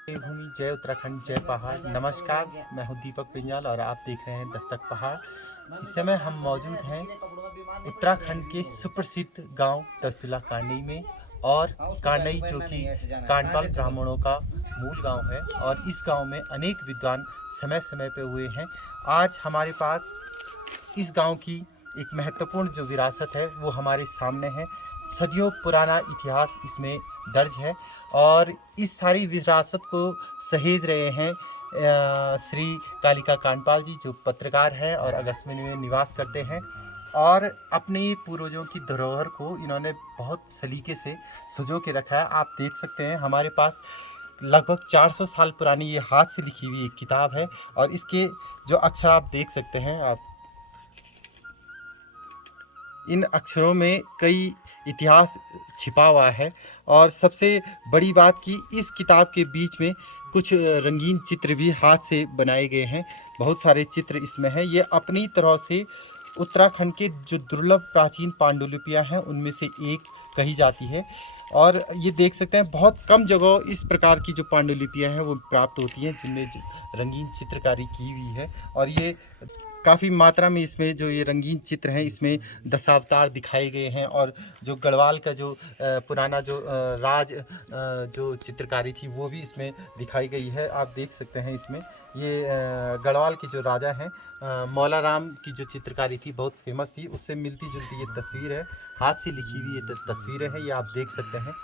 भूमि जय उत्तराखंड जय पहाड़। नमस्कार, मैं हूं दीपक पिंजाल और आप देख रहे हैं दस्तक पहाड़। इस समय हम मौजूद हैं उत्तराखंड के सुप्रसिद्ध गांव तहसील कांडई में। और कांडई जो कि कांडपाल ब्राह्मणों का मूल गांव है और इस गांव में अनेक विद्वान समय समय पे हुए हैं। आज हमारे पास इस गांव की एक महत्वपूर्ण जो विरासत है वो हमारे सामने है। सदियों पुराना इतिहास इसमें दर्ज है और इस सारी विरासत को सहेज रहे हैं श्री कालिका कांडपाल जी, जो पत्रकार हैं और अगस्त्यमुनि में निवास करते हैं। और अपने पूर्वजों की धरोहर को इन्होंने बहुत सलीके से सजो के रखा है। आप देख सकते हैं हमारे पास लगभग 400 साल पुरानी ये हाथ से लिखी हुई एक किताब है और इसके जो अक्षर आप देख सकते हैं, आप इन अक्षरों में कई इतिहास छिपा हुआ है। और सबसे बड़ी बात कि इस किताब के बीच में कुछ रंगीन चित्र भी हाथ से बनाए गए हैं। बहुत सारे चित्र इसमें हैं। ये अपनी तरह से उत्तराखंड के जो दुर्लभ प्राचीन पांडुलिपियां हैं उनमें से एक कही जाती है। और ये देख सकते हैं बहुत कम जगह इस प्रकार की जो पांडुलिपियां हैं वो प्राप्त होती हैं जिनमें रंगीन चित्रकारी की हुई है। और ये काफ़ी मात्रा में इसमें जो ये रंगीन चित्र हैं इसमें दशावतार दिखाए गए हैं। और जो गढ़वाल का जो पुराना जो जो चित्रकारी थी वो भी इसमें दिखाई गई है। आप देख सकते हैं इसमें ये गढ़वाल के जो राजा हैं मौला राम की जो चित्रकारी थी बहुत फेमस थी, उससे मिलती जुलती ये तस्वीर है। हाथ से लिखी हुई ये तस्वीरें हैं, ये आप देख सकते हैं।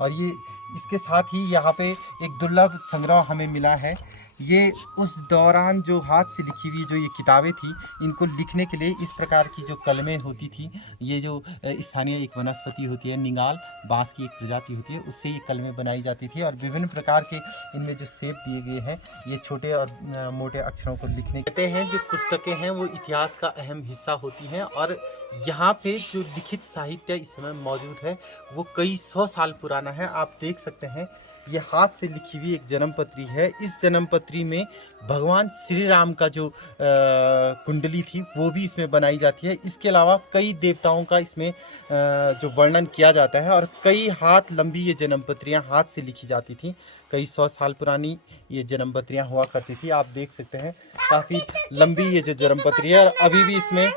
और ये इसके साथ ही यहाँ पे एक दुर्लभ संग्रह हमें मिला है। ये उस दौरान जो हाथ से लिखी हुई जो ये किताबें थी, इनको लिखने के लिए इस प्रकार की जो कलमें होती थी, ये जो स्थानीय एक वनस्पति होती है निंगाल, बांस की एक प्रजाति होती है, उससे ये कलमें बनाई जाती थी। और विभिन्न प्रकार के इनमें जो शेप दिए गए हैं ये छोटे और मोटे अक्षरों को लिखने कहते हैं। जो पुस्तकें हैं वो इतिहास का अहम हिस्सा होती हैं। और यहाँ पे जो लिखित साहित्य इस समय मौजूद है वो कई सौ साल पुराना है। आप देख सकते हैं ये हाथ से लिखी हुई एक जन्मपत्री है। इस जन्मपत्री में भगवान श्री राम का जो कुंडली थी वो भी इसमें बनाई जाती है। इसके अलावा कई देवताओं का इसमें जो वर्णन किया जाता है। और कई हाथ लंबी ये जन्मपत्रियां हाथ से लिखी जाती थी। कई सौ साल पुरानी ये जन्मपत्रियां हुआ करती थी। आप देख सकते हैं काफ़ी लंबी ये जो जन्मपत्री है और अभी भी इसमें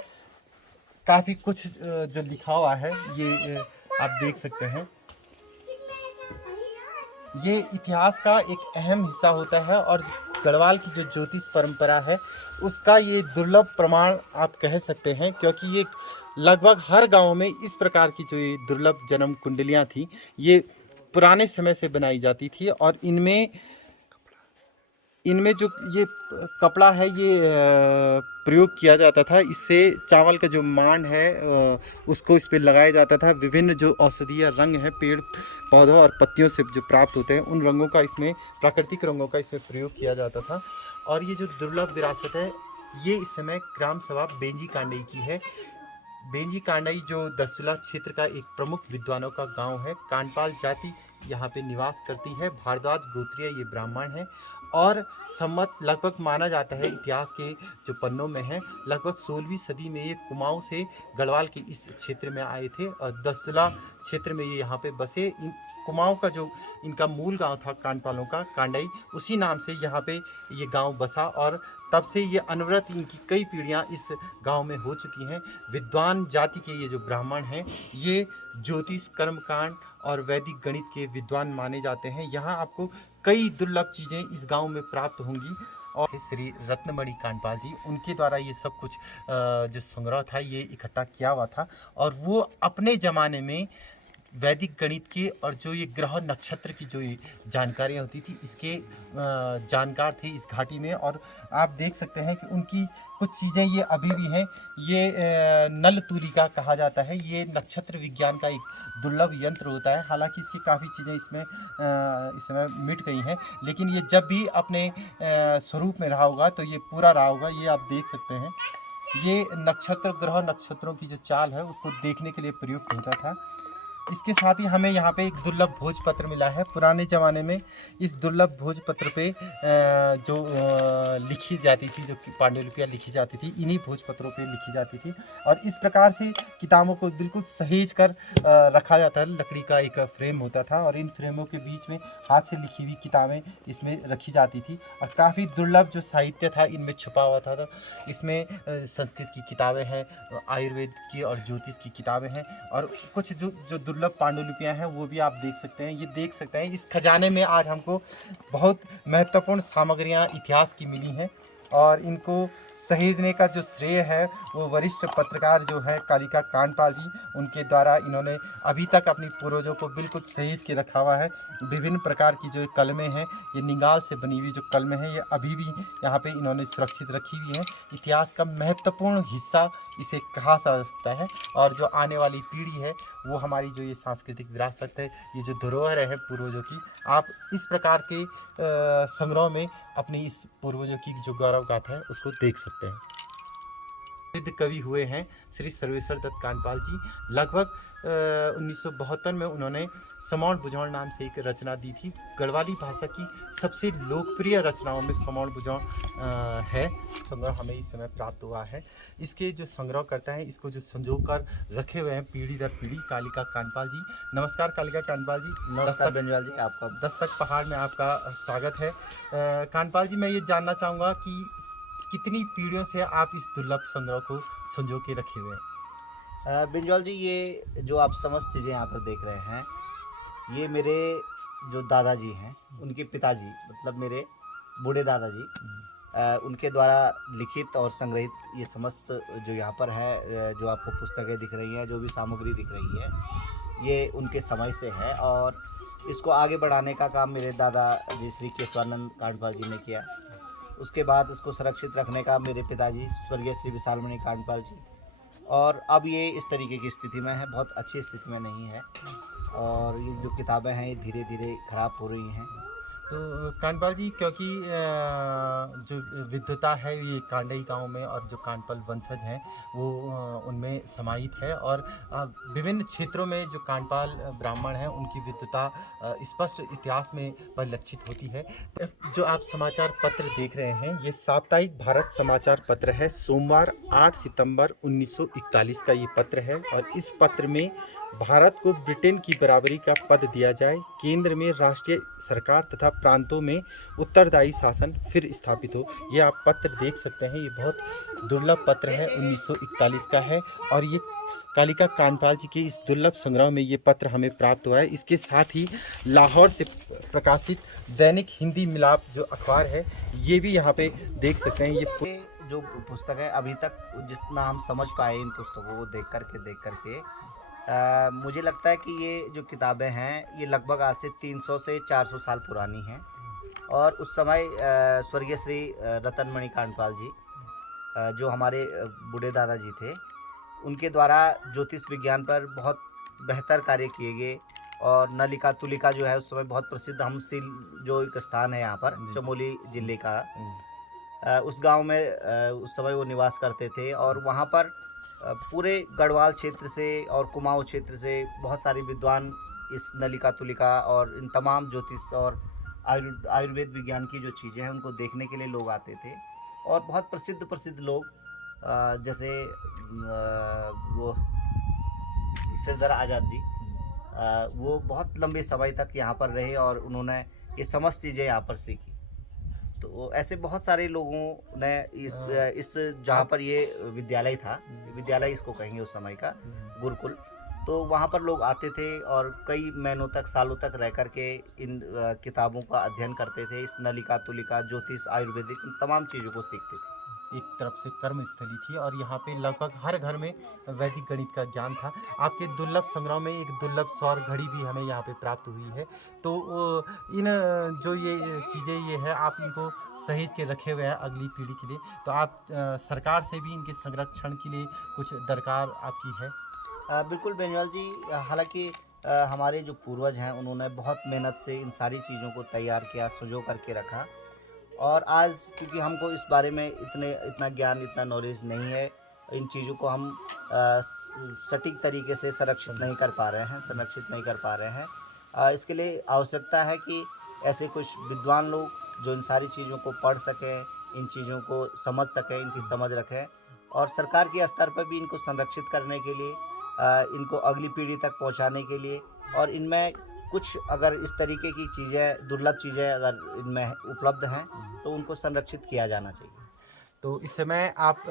काफ़ी कुछ जो लिखा हुआ है ये आप देख सकते हैं। ये इतिहास का एक अहम हिस्सा होता है और गढ़वाल की जो ज्योतिष परंपरा है उसका ये दुर्लभ प्रमाण आप कह सकते हैं, क्योंकि ये लगभग हर गांव में इस प्रकार की जो ये दुर्लभ जन्म कुंडलियां थी ये पुराने समय से बनाई जाती थी। और इनमें जो ये कपड़ा है ये प्रयोग किया जाता था। इससे चावल का जो मांड है उसको इस पर लगाया जाता था। विभिन्न जो औषधीय रंग हैं पेड़ पौधों और पत्तियों से जो प्राप्त होते हैं उन रंगों का इसमें प्राकृतिक रंगों का इसमें प्रयोग किया जाता था। और ये जो दुर्लभ विरासत है ये इस समय ग्राम सभा बेंजी कांडई की है। बेंजी कांडई जो दसुला क्षेत्र का एक प्रमुख विद्वानों का गांव है। कांडपाल जाति यहाँ पे निवास करती है। भारद्वाज गोत्रीय ये ब्राह्मण हैं। और सम्मत लगभग माना जाता है इतिहास के जो पन्नों में है लगभग 16वीं सदी में ये कुमाऊं से गढ़वाल के इस क्षेत्र में आए थे और दसुला क्षेत्र में ये यहाँ पे बसे। कुमाऊं का जो इनका मूल गांव था कांडपालों का कांडई, उसी नाम से यहाँ पे ये गांव बसा। और तब से ये अनवरत इनकी कई पीढ़ियाँ इस गांव में हो चुकी हैं। विद्वान जाति के ये जो ब्राह्मण हैं ये ज्योतिष कर्मकांड और वैदिक गणित के विद्वान माने जाते हैं। यहाँ आपको कई दुर्लभ चीज़ें इस गांव में प्राप्त होंगी। और श्री रत्नमणि कांडपाल जी उनके द्वारा ये सब कुछ जो संग्रह था ये इकट्ठा किया हुआ था। और वो अपने ज़माने में वैदिक गणित के और जो ये ग्रह नक्षत्र की जो ये जानकारियाँ होती थी इसके जानकार थे इस घाटी में। और आप देख सकते हैं कि उनकी कुछ चीज़ें ये अभी भी हैं। ये नल तूलिका कहा जाता है। ये नक्षत्र विज्ञान का एक दुर्लभ यंत्र होता है। हालांकि इसकी काफ़ी चीज़ें इसमें इस समय मिट गई हैं, लेकिन ये जब भी अपने स्वरूप में रहा होगा तो ये पूरा रहा होगा। ये आप देख सकते हैं ये नक्षत्र ग्रह नक्षत्रों की जो चाल है उसको देखने के लिए प्रयुक्त होता था। इसके साथ ही हमें यहाँ पे एक दुर्लभ भोजपत्र मिला है। पुराने ज़माने में इस दुर्लभ भोजपत्र पे जो लिखी जाती थी, जो पांडुलिपियाँ लिखी जाती थी, इन्हीं भोजपत्रों पे लिखी जाती थी। और इस प्रकार से किताबों को बिल्कुल सहेज कर रखा जाता है। लकड़ी का एक फ्रेम होता था और इन फ्रेमों के बीच में हाथ से लिखी हुई किताबें इसमें रखी जाती थी। और काफ़ी दुर्लभ जो साहित्य था इनमें छुपा हुआ था। इसमें संस्कृत की किताबें हैं, आयुर्वेद की और ज्योतिष की किताबें हैं, और कुछ जो दुर्लभ पांडुलिपियां हैं वो भी आप देख सकते हैं। ये देख सकते हैं इस खजाने में आज हमको बहुत महत्वपूर्ण सामग्रियां इतिहास की मिली हैं, और इनको सहेजने का जो श्रेय है वो वरिष्ठ पत्रकार जो है कालिका कांडपाल जी, उनके द्वारा इन्होंने अभी तक अपनी पूर्वजों को बिल्कुल सहेज के रखा हुआ है। विभिन्न प्रकार की जो कलमें हैं, ये निगाल से बनी हुई जो कलमें हैं, ये अभी भी यहाँ पे इन्होंने सुरक्षित रखी हुई हैं। इतिहास का महत्वपूर्ण हिस्सा इसे कहा जा सकता है। और जो आने वाली पीढ़ी है वो हमारी जो ये सांस्कृतिक विरासत है, ये जो धरोहर है पूर्वजों की, आप इस प्रकार के संग्रह में अपनी इस पूर्वजों की जो गौरव गाथा है उसको देख सकते हैं। प्रसिद्ध कवि हुए हैं श्री सर्वेश्वर दत्त कांडपाल जी। लगभग 1972 में उन्होंने समौण बुझौण नाम से एक रचना दी थी। गढ़वाली भाषा की सबसे लोकप्रिय रचनाओं में समौण बुझौण है। संग्रह हमें इस समय प्राप्त हुआ है। इसके जो संग्रह करता है, इसको जो संजो कर रखे हुए हैं पीढ़ी दर पीढ़ी, कालिका कांडपाल जी। नमस्कार कालिका कांडपाल जी। नमस्कार बेंजवाल जी, आपका दस्तक पहाड़ में आपका स्वागत है। कांडपाल जी, मैं ये जानना चाहूँगा कि कितनी पीढ़ियों से आप इस दुर्लभ संग्रह को संजो के रखे हुए हैं? बेंजवाल जी, ये जो आप समस्त चीज़ें यहाँ पर देख रहे हैं, ये मेरे जो दादाजी हैं, उनके पिताजी, मतलब मेरे बूढ़े दादाजी, उनके द्वारा लिखित और संग्रहित ये समस्त जो यहाँ पर है, जो आपको पुस्तकें दिख रही हैं, जो भी सामग्री दिख रही है, ये उनके समय से है। और इसको आगे बढ़ाने का काम मेरे दादाजी श्री केशवानंद कांडपाल जी ने किया। उसके बाद उसको सुरक्षित रखने का मेरे पिताजी स्वर्गीय श्री विशालमणि कांडपाल जी। और अब ये इस तरीके की स्थिति में है, बहुत अच्छी स्थिति में नहीं है, और ये जो किताबें हैं ये धीरे धीरे ख़राब हो रही हैं। तो कांडपाल जी, क्योंकि जो विद्वता है ये कांडई गांव में, और जो कांडपाल वंशज हैं वो उनमें समाहित है, और विभिन्न क्षेत्रों में जो कांडपाल ब्राह्मण हैं उनकी विद्वता स्पष्ट इतिहास में परिलक्षित होती है। जो आप समाचार पत्र देख रहे हैं ये साप्ताहिक भारत समाचार पत्र है। सोमवार 8 सितंबर 1941 का ये पत्र है, और इस पत्र में भारत को ब्रिटेन की बराबरी का पद दिया जाए, केंद्र में राष्ट्रीय सरकार तथा प्रांतों में उत्तरदायी शासन फिर स्थापित हो। ये आप पत्र देख सकते हैं। ये बहुत दुर्लभ पत्र है, 1941 का है, और ये कालिका कांडपाल जी के इस दुर्लभ संग्रह में ये पत्र हमें प्राप्त हुआ है। इसके साथ ही लाहौर से प्रकाशित दैनिक हिंदी मिलाप जो अखबार है, ये भी यहाँ पे देख सकते हैं। ये जो पुस्तक है, अभी तक जितना हम समझ पाए इन पुस्तकों को देख करके मुझे लगता है कि ये जो किताबें हैं ये लगभग आज से 300 से 400 साल पुरानी हैं। और उस समय स्वर्गीय श्री रतनमणि कांडपाल जी, जो हमारे बूढ़े दादाजी थे, उनके द्वारा ज्योतिष विज्ञान पर बहुत बेहतर कार्य किए गए। और नलिका तुलिका जो है उस समय बहुत प्रसिद्ध, हमसिल जो एक स्थान है यहाँ पर चमोली जिले का, उस गांव में उस समय वो निवास करते थे। और वहाँ पर पूरे गढ़वाल क्षेत्र से और कुमाऊं क्षेत्र से बहुत सारे विद्वान इस नलिका तुलिका और इन तमाम ज्योतिष और आयुर्वेद विज्ञान की जो चीज़ें हैं उनको देखने के लिए लोग आते थे। और बहुत प्रसिद्ध लोग जैसे वो सिरदर आज़ाद जी, वो बहुत लंबे समय तक यहाँ पर रहे और उन्होंने ये समस्त चीज़ें यहाँ पर सीखी। तो ऐसे बहुत सारे लोगों ने इस जहाँ पर ये विद्यालय था, विद्यालय इसको कहेंगे उस समय का, गुरुकुल, तो वहाँ पर लोग आते थे और कई महीनों तक, सालों तक रह कर के इन किताबों का अध्ययन करते थे। इस नलिका तुलिका, ज्योतिष, आयुर्वेदिक, इन तमाम चीज़ों को सीखते थे। एक तरफ से कर्म स्थली थी, और यहाँ पे लगभग हर घर में वैदिक गणित का ज्ञान था। आपके दुर्लभ संग्रह में एक दुर्लभ सौर घड़ी भी हमें यहाँ पे प्राप्त हुई है। तो इन जो ये चीज़ें ये है, आप इनको सहेज के रखे हुए हैं अगली पीढ़ी के लिए। तो आप सरकार से भी इनके संरक्षण के लिए कुछ दरकार आपकी है? बिल्कुल बेंजवाल जी, हालांकि हमारे जो पूर्वज हैं उन्होंने बहुत मेहनत से इन सारी चीज़ों को तैयार किया, संजो करके रखा। और आज क्योंकि हमको इस बारे में इतना ज्ञान, इतना नॉलेज नहीं है, इन चीज़ों को हम सटीक तरीके से संरक्षित नहीं कर पा रहे हैं। इसके लिए आवश्यकता है कि ऐसे कुछ विद्वान लोग जो इन सारी चीज़ों को पढ़ सकें, इन चीज़ों को समझ सकें, इनकी समझ रखें और सरकार के स्तर पर भी इनको संरक्षित करने के लिए, इनको अगली पीढ़ी तक पहुंचाने के लिए और इनमें कुछ अगर इस तरीके की चीज़ें, दुर्लभ चीज़ें अगर इनमें उपलब्ध हैं तो उनको संरक्षित किया जाना चाहिए। तो इस समय आप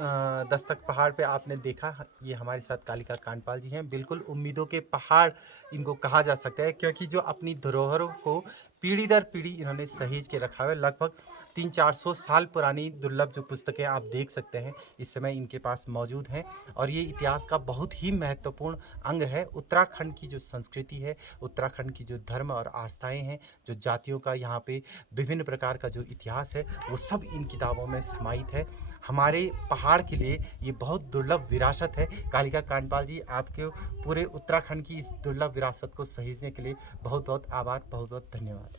दस्तक पहाड़ पे आपने देखा, ये हमारे साथ कालिका कांडपाल जी हैं। बिल्कुल उम्मीदों के पहाड़ इनको कहा जा सकता है, क्योंकि जो अपनी धरोहरों को पीढ़ी दर पीढ़ी इन्होंने सहेज के रखा है। लगभग 300-400 साल पुरानी दुर्लभ जो पुस्तकें आप देख सकते हैं इस समय इनके पास मौजूद हैं और ये इतिहास का बहुत ही महत्वपूर्ण अंग है। उत्तराखंड की जो संस्कृति है, उत्तराखंड की जो धर्म और आस्थाएं हैं, जो जातियों का यहाँ पे विभिन्न प्रकार का जो इतिहास है, वो सब इन किताबों में समाहित है। हमारे पहाड़ के लिए ये बहुत दुर्लभ विरासत है। कालिका कांडपाल जी, आपके पूरे उत्तराखंड की इस दुर्लभ विरासत को सहेजने के लिए बहुत बहुत आभार, बहुत बहुत धन्यवाद।